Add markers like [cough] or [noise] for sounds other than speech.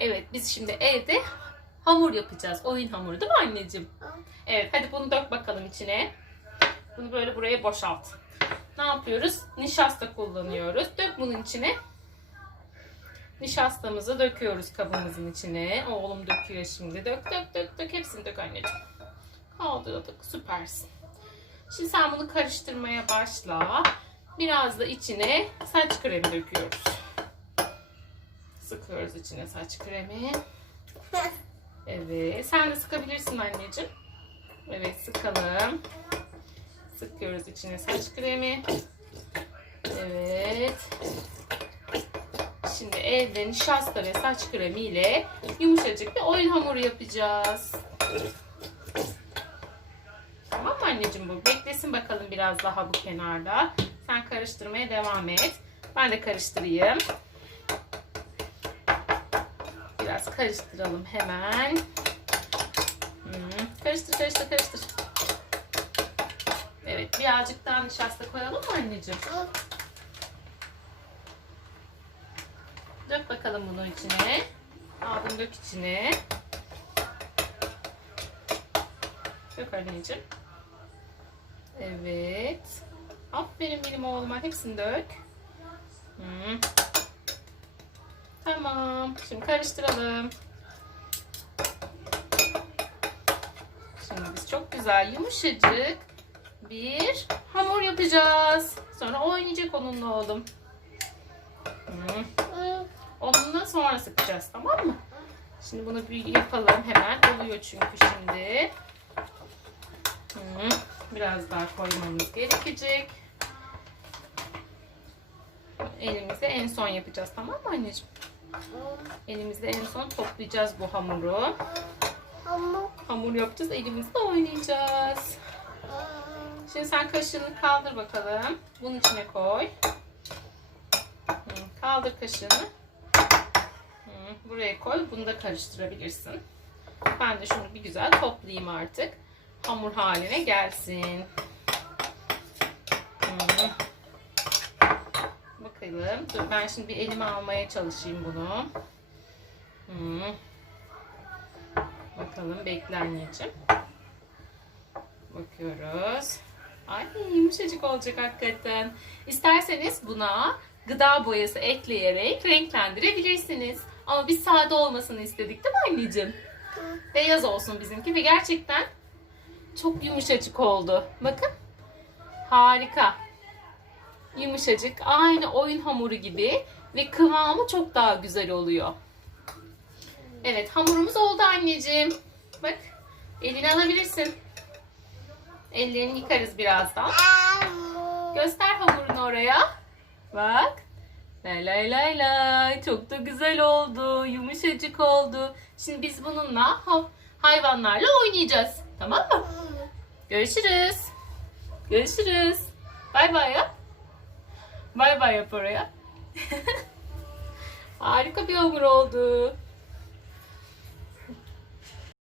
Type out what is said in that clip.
Evet biz şimdi evde hamur yapacağız. Oyun hamuru değil mi anneciğim? Evet hadi bunu dök bakalım içine. Bunu böyle buraya boşalt. Ne yapıyoruz? Nişasta kullanıyoruz. Dök bunun içine. Nişastamızı döküyoruz kabımızın içine. Oğlum döküyor şimdi. Dök dök dök dök. Hepsini dök anneciğim. Kaldırdık. Süpersin. Şimdi sen bunu karıştırmaya başla. Biraz da içine saç kremi döküyoruz. Sıkıyoruz içine saç kremi. [laughs] Evet. Sen de sıkabilirsin anneciğim. Evet sıkalım. Sıkıyoruz içine saç kremi. Evet. Şimdi elde nişasta ve saç kremi ile yumuşacık bir oyun hamuru yapacağız. Tamam mı anneciğim bu? Beklesin bakalım biraz daha bu kenarda. Sen karıştırmaya devam et. Ben de karıştırayım. Biraz karıştıralım hemen. Hmm, Karıştır karıştır karıştır. Evet birazcık daha nişasta koyalım mı anneciğim? Dök bakalım bunun içine. Aldım dök içine. Dök anneciğim. Evet. Aferin benim oğluma. Hepsini dök. Hmm. Tamam. Şimdi karıştıralım. Şimdi biz çok güzel yumuşacık bir hamur yapacağız. Sonra oynayacak onunla oğlum. Onunla sonra sıkacağız tamam mı? Şimdi bunu bir yapalım hemen. Oluyor çünkü şimdi. Biraz daha koymamız gerekecek. Elimizde en son yapacağız tamam mı anneciğim? Elimizde en son toplayacağız bu hamuru. Hamur yapacağız elimizde oynayacağız. Şimdi sen kaşığını kaldır bakalım. Bunun içine koy. Kaldır kaşığını. Buraya koy. Bunu da karıştırabilirsin. Ben de şunu bir güzel toplayayım artık. Hamur haline gelsin. Hı. Bakalım. Dur ben şimdi bir elime almaya çalışayım bunu. Hı. Bakalım bekle anneciğim. Bakıyoruz. Ay yumuşacık olacak hakikaten. İsterseniz buna gıda boyası ekleyerek renklendirebilirsiniz. Ama biz sade olmasını istedik değil mi anneciğim? Beyaz olsun bizimki ve gerçekten çok yumuşacık oldu. Bakın. Harika. Yumuşacık. Aynı oyun hamuru gibi ve kıvamı çok daha güzel oluyor. Evet hamurumuz oldu anneciğim. Bak elini alabilirsin. Ellerini yıkarız birazdan. Göster hamurunu oraya. Bak. Lay lay lay lay. Çok da güzel oldu. Yumuşacık oldu. Şimdi biz bununla ha- hayvanlarla oynayacağız. Tamam mı? Görüşürüz. Görüşürüz. Bay bay yap. Bay bay yap oraya. [laughs] Harika bir hamur oldu.